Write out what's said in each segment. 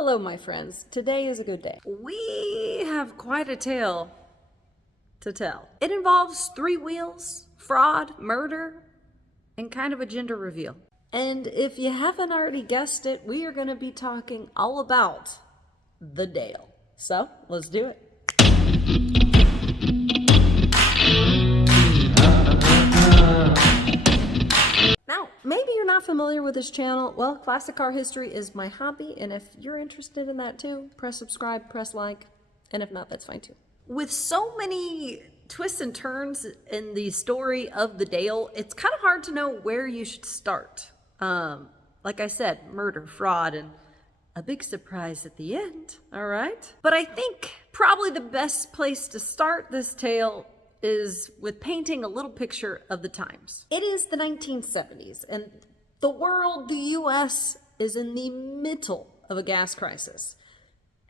Hello, my friends. Today is a good day. We have quite a tale to tell. It involves 3 wheels, fraud, murder, and kind of a gender reveal. And if you haven't already guessed it, we are going to be talking all about the Dale. So, let's do it. Now, maybe you're not familiar with this channel. Well, classic car history is my hobby, and if you're interested in that too, press subscribe, press like, and if not, that's fine too. With so many twists and turns in the story of the Dale, it's kind of hard to know where you should start. Like I said, murder, fraud, and a big surprise at the end, all right? But I think probably the best place to start this tale is with painting a little picture of the times. It is the 1970s, and the world, the US, is in the middle of a gas crisis.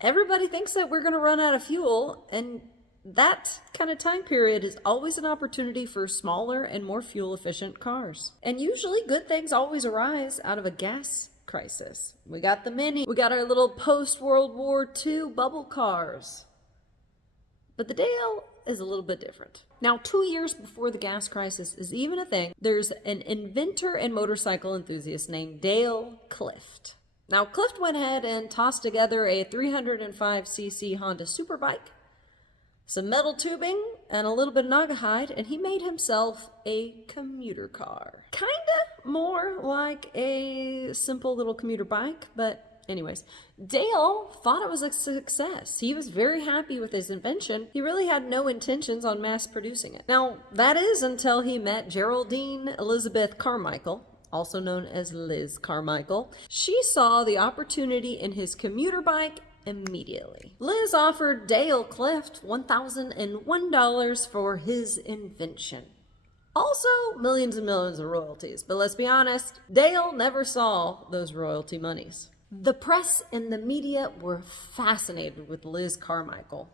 Everybody thinks that we're gonna run out of fuel, and that kind of time period is always an opportunity for smaller and more fuel-efficient cars. And usually good things always arise out of a gas crisis. We got the Mini, we got our little post-World War II bubble cars. But the Dale is a little bit different. Now, 2 years before the gas crisis is even a thing, there's an inventor and motorcycle enthusiast named Dale Clifft. Now, Clifft went ahead and tossed together a 305cc Honda Superbike, some metal tubing, and a little bit of Naugahyde, and he made himself a commuter car. Kinda more like a simple little commuter bike, but anyways, Dale thought it was a success. He was very happy with his invention. He really had no intentions on mass producing it. Now, that is until he met Geraldine Elizabeth Carmichael, also known as Liz Carmichael. She saw the opportunity in his commuter bike immediately. Liz offered Dale Clifft $1,001 for his invention. Also, millions and millions of royalties. But let's be honest, Dale never saw those royalty monies. The press and the media were fascinated with Liz Carmichael.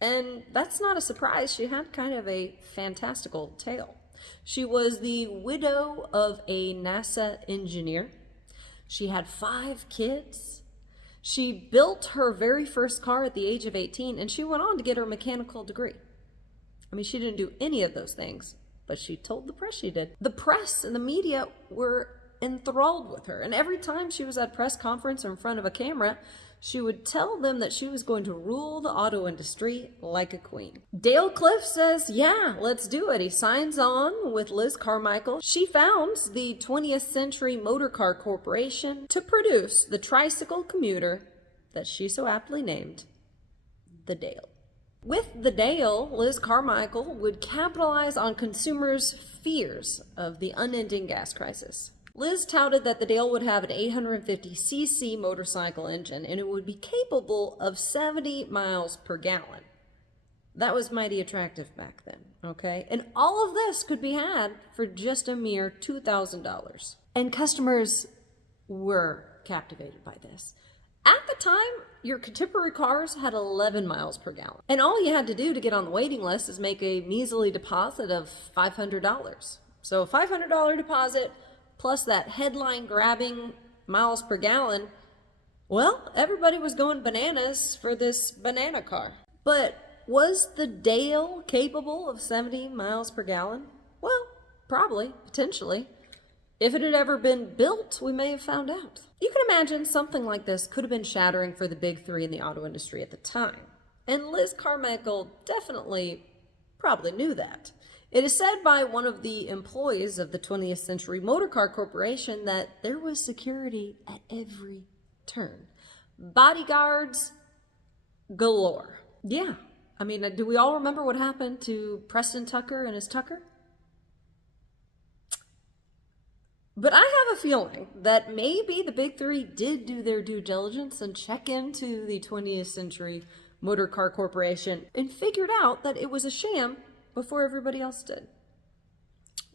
And that's not a surprise. She had kind of a fantastical tale. She was the widow of a NASA engineer. She had 5 kids. She built her very first car at the age of 18, and she went on to get her mechanical degree. I mean, she didn't do any of those things, but she told the press she did. The press and the media were enthralled with her, and every time she was at a press conference or in front of a camera, she would tell them that she was going to rule the auto industry like a queen. Dale Clifft says, yeah, let's do it. He signs on with Liz Carmichael. She founds the 20th Century Motor Car Corporation to produce the tricycle commuter that she so aptly named the Dale. With the Dale, Liz Carmichael would capitalize on consumers' fears of the unending gas crisis. Liz touted that the Dale would have an 850cc motorcycle engine and it would be capable of 70 miles per gallon. That was mighty attractive back then, okay? And all of this could be had for just a mere $2,000. And customers were captivated by this. At the time, your contemporary cars had 11 miles per gallon. And all you had to do to get on the waiting list is make a measly deposit of $500. So a $500 deposit, plus that headline grabbing miles per gallon, well, everybody was going bananas for this banana car. But was the Dale capable of 70 miles per gallon? Well, probably, potentially. If it had ever been built, we may have found out. You can imagine something like this could have been shattering for the big 3 in the auto industry at the time. And Liz Carmichael definitely probably knew that. It is said by one of the employees of the 20th Century Motor Car Corporation that there was security at every turn. Bodyguards galore. Yeah, I mean, do we all remember what happened to Preston Tucker and his Tucker? But I have a feeling that maybe the big 3 did do their due diligence and check into the 20th Century Motor Car Corporation and figured out that it was a sham before everybody else did.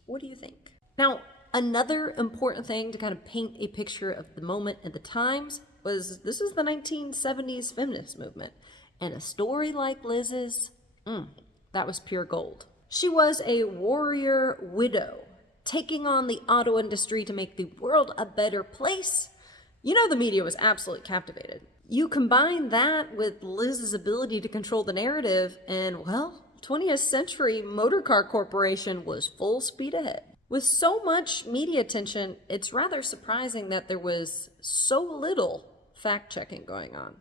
What do you think? Now, another important thing to kind of paint a picture of the moment and the times was this is the 1970s feminist movement. And a story like Liz's, that was pure gold. She was a warrior widow, taking on the auto industry to make the world a better place. You know, the media was absolutely captivated. You combine that with Liz's ability to control the narrative, and well, 20th Century Motorcar Corporation was full speed ahead. With so much media attention, it's rather surprising that there was so little fact-checking going on.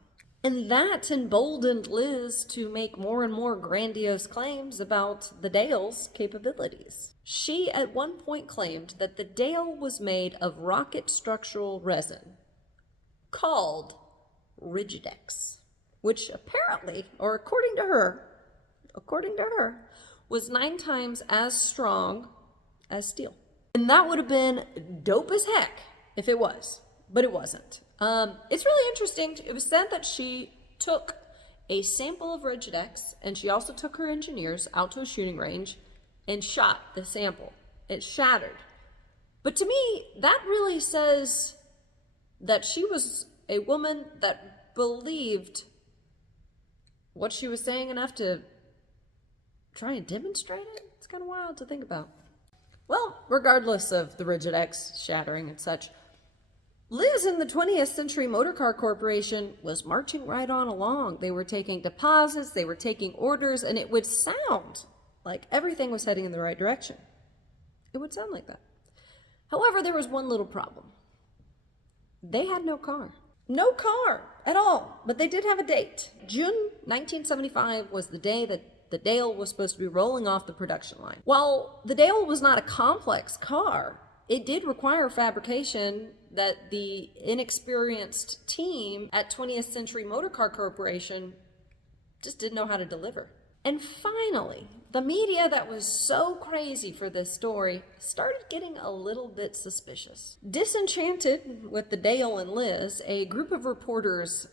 And that emboldened Liz to make more and more grandiose claims about the Dale's capabilities. She at one point claimed that the Dale was made of rocket structural resin called Rigidex, which apparently, or according to her, was 9 times as strong as steel. And that would have been dope as heck if it was, but it wasn't. It's really interesting. It was said that she took a sample of Rigidex, and she also took her engineers out to a shooting range and shot the sample. It shattered. But to me, that really says that she was a woman that believed what she was saying enough to try and demonstrate it. It's kind of wild to think about. Well, regardless of the Rigidex shattering and such, Liz in the 20th Century Motorcar Corporation was marching right on along. They were taking deposits, they were taking orders, and it would sound like everything was heading in the right direction. It would sound like that. However, there was one little problem. They had no car. No car at all, but they did have a date. June 1975 was the day that the Dale was supposed to be rolling off the production line. While the Dale was not a complex car, it did require fabrication that the inexperienced team at 20th Century Motorcar Corporation just didn't know how to deliver. And finally, the media that was so crazy for this story started getting a little bit suspicious. Disenchanted with the Dale and Liz, a group of reporters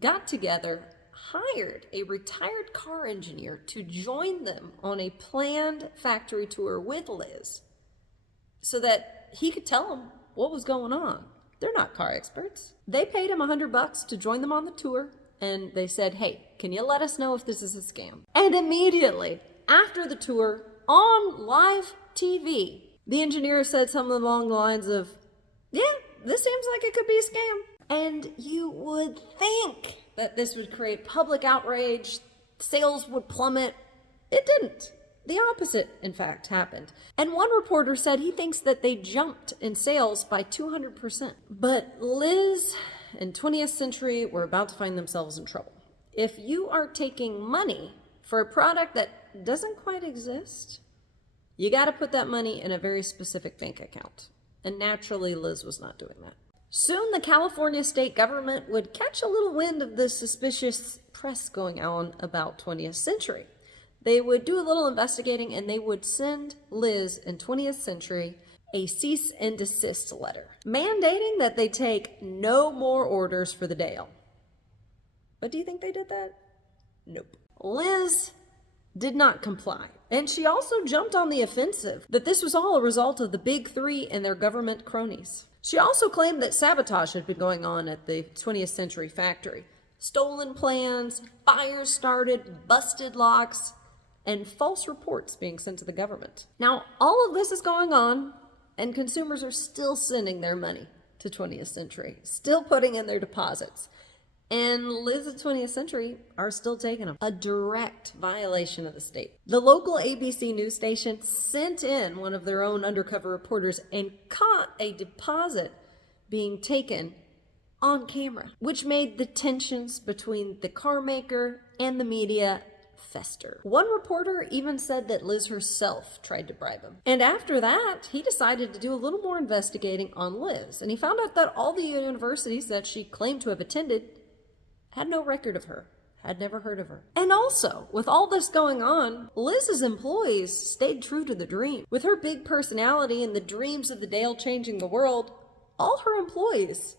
got together, hired a retired car engineer to join them on a planned factory tour with Liz so that he could tell them what was going on. They're not car experts. They paid him $100 to join them on the tour, and they said, hey, can you let us know if this is a scam? And immediately after the tour, on live TV, the engineer said something along the lines of, yeah, this seems like it could be a scam. And you would think that this would create public outrage, sales would plummet. It didn't. The opposite, in fact, happened. And one reporter said he thinks that they jumped in sales by 200%. But Liz and 20th Century were about to find themselves in trouble. If you are taking money for a product that doesn't quite exist, you got to put that money in a very specific bank account. And naturally, Liz was not doing that. Soon, the California state government would catch a little wind of the suspicious press going on about 20th Century. They would do a little investigating, and they would send Liz and 20th Century a cease and desist letter, mandating that they take no more orders for the Dale. But do you think they did that? Nope. Liz did not comply. And she also jumped on the offensive that this was all a result of the Big Three and their government cronies. She also claimed that sabotage had been going on at the 20th Century factory. Stolen plans, fires started, busted locks, and false reports being sent to the government. Now, all of this is going on, and consumers are still sending their money to 20th Century, still putting in their deposits. And Liz at 20th Century are still taking them. A direct violation of the state. The local ABC news station sent in one of their own undercover reporters and caught a deposit being taken on camera, which made the tensions between the car maker and the media fester. One reporter even said that Liz herself tried to bribe him. And after that, he decided to do a little more investigating on Liz. And he found out that all the universities that she claimed to have attended had no record of her, had never heard of her. And also, with all this going on, Liz's employees stayed true to the dream. With her big personality and the dreams of the Dale changing the world, all her employees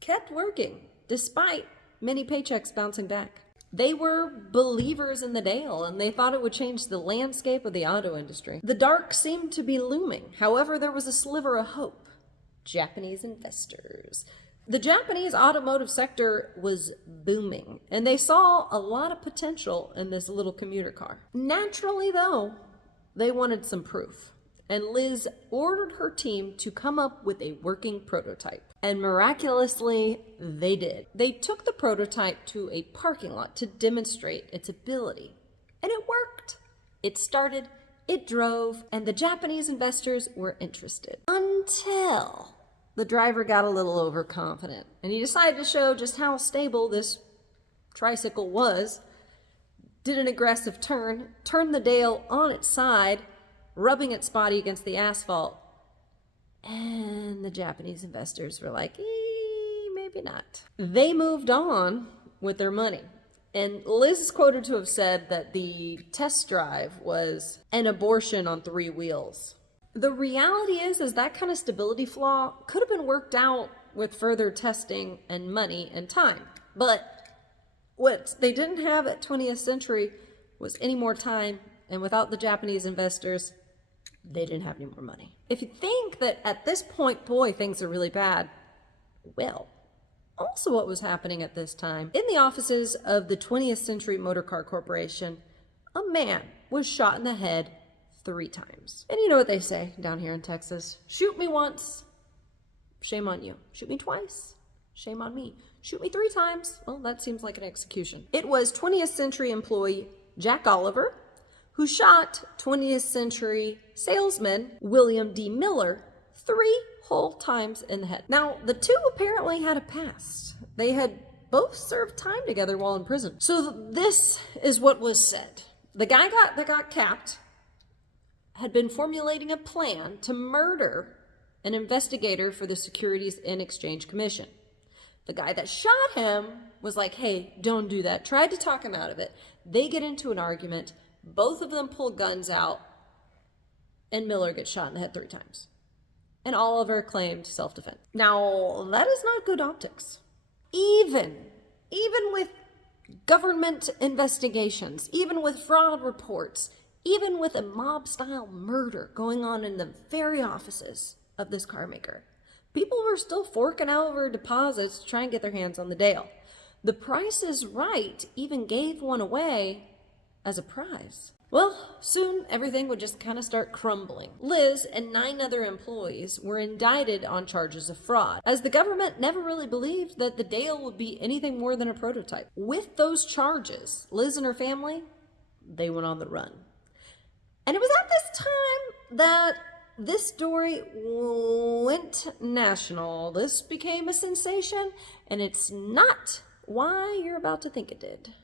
kept working, despite many paychecks bouncing back. They were believers in the Dale, and they thought it would change the landscape of the auto industry. The dark seemed to be looming. However, there was a sliver of hope. Japanese investors. The Japanese automotive sector was booming, and they saw a lot of potential in this little commuter car. Naturally, though, they wanted some proof. and Liz ordered her team to come up with a working prototype. And miraculously, they did. They took the prototype to a parking lot to demonstrate its ability. And it worked. It started, it drove, and the Japanese investors were interested. Until the driver got a little overconfident, and he decided to show just how stable this tricycle was, did an aggressive turn, turned the Dale on its side, rubbing its body against the asphalt. And the Japanese investors were like, maybe not. They moved on with their money. And Liz is quoted to have said that the test drive was an abortion on 3 wheels. The reality is that kind of stability flaw could have been worked out with further testing and money and time. But what they didn't have at 20th Century was any more time, and without the Japanese investors, they didn't have any more money. If you think that at this point, boy, things are really bad, well, also what was happening at this time, in the offices of the 20th Century Motor Car Corporation, a man was shot in the head 3 times. And you know what they say down here in Texas? Shoot me once, shame on you. Shoot me twice, shame on me. Shoot me 3 times, well, that seems like an execution. It was 20th Century employee Jack Oliver who shot 20th Century salesman William D. Miller 3 whole times in the head. Now, the 2 apparently had a past. They had both served time together while in prison. So this is what was said. The guy that got capped had been formulating a plan to murder an investigator for the Securities and Exchange Commission. The guy that shot him was like, hey, don't do that. Tried to talk him out of it. They get into an argument. Both of them pull guns out, and Miller gets shot in the head 3 times. And Oliver claimed self-defense. Now, that is not good optics. Even with government investigations, even with fraud reports, even with a mob-style murder going on in the very offices of this car maker, people were still forking over deposits to try and get their hands on the Dale. The Price is Right even gave one away as a prize. Well, soon everything would just kind of start crumbling. Liz and 9 other employees were indicted on charges of fraud, as the government never really believed that the Dale would be anything more than a prototype. With those charges, Liz and her family, they went on the run. And it was at this time that this story went national. This became a sensation, and it's not why you're about to think it did.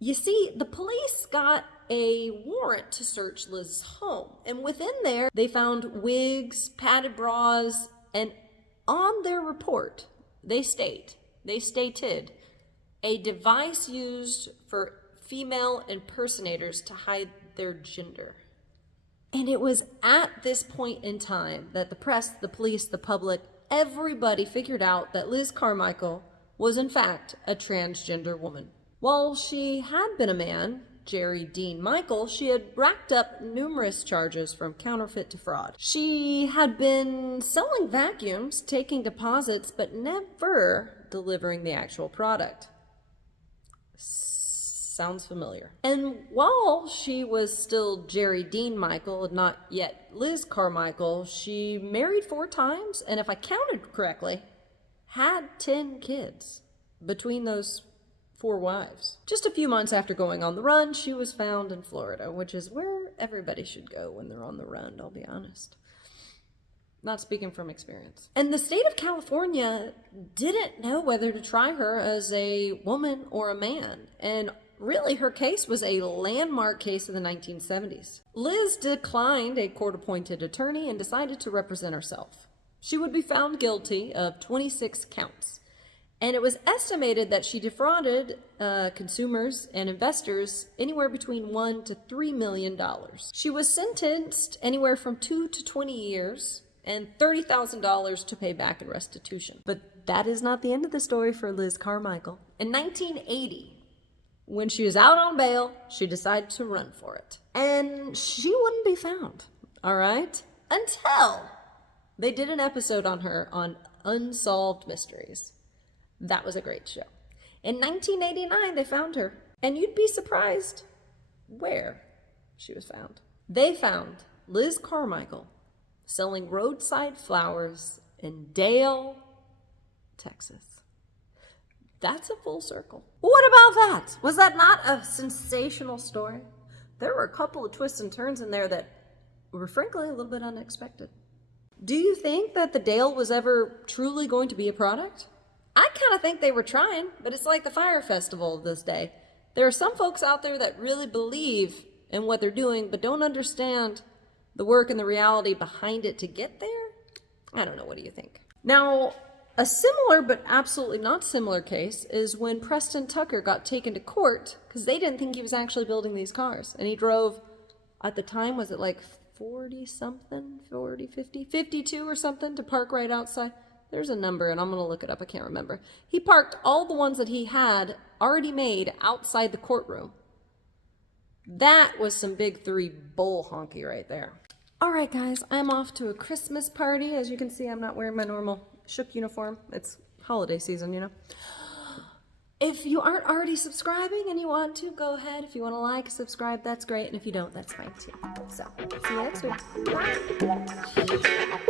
You see, the police got a warrant to search Liz's home, and within there, they found wigs, padded bras, and on their report, they stated a device used for female impersonators to hide their gender. And it was at this point in time that the press, the police, the public, everybody figured out that Liz Carmichael was in fact a transgender woman. While she had been a man, Jerry Dean Michael, she had racked up numerous charges from counterfeit to fraud. She had been selling vacuums, taking deposits, but never delivering the actual product. Sounds familiar. And while she was still Jerry Dean Michael, not yet Liz Carmichael, she married 4 times, and if I counted correctly, had 10 kids between those 4 wives. Just a few months after going on the run, she was found in Florida, which is where everybody should go when they're on the run, I'll be honest. Not speaking from experience. And the state of California didn't know whether to try her as a woman or a man. And really, her case was a landmark case of the 1970s. Liz declined a court-appointed attorney and decided to represent herself. She would be found guilty of 26 counts. And it was estimated that she defrauded consumers and investors anywhere between $1 to $3 million. She was sentenced anywhere from 2 to 20 years and $30,000 to pay back in restitution. But that is not the end of the story for Liz Carmichael. In 1980, when she was out on bail, she decided to run for it. And she wouldn't be found, all right? Until they did an episode on her on Unsolved Mysteries. That was a great show. In 1989, they found her. And you'd be surprised where she was found. They found Liz Carmichael, selling roadside flowers in Dale, Texas. That's a full circle. What about that? Was that not a sensational story? There were a couple of twists and turns in there that were frankly a little bit unexpected. Do you think that the Dale was ever truly going to be a product? I kind of think they were trying, but it's like the fire festival of this day. There are some folks out there that really believe in what they're doing, but don't understand the work and the reality behind it to get there. I don't know, what do you think? Now, a similar but absolutely not similar case is when Preston Tucker got taken to court because they didn't think he was actually building these cars. And he drove, at the time, was it like 40 something, 40, 50, 52 or something to park right outside. There's a number and I'm going to look it up. I can't remember. He parked all the ones that he had already made outside the courtroom. That was some big three bull honky right there. All right, guys, I'm off to a Christmas party. As you can see, I'm not wearing my normal Shook uniform. It's holiday season, you know. If you aren't already subscribing and you want to, go ahead. If you want to like, subscribe, that's great. And if you don't, that's fine too. So, see you next week. Bye.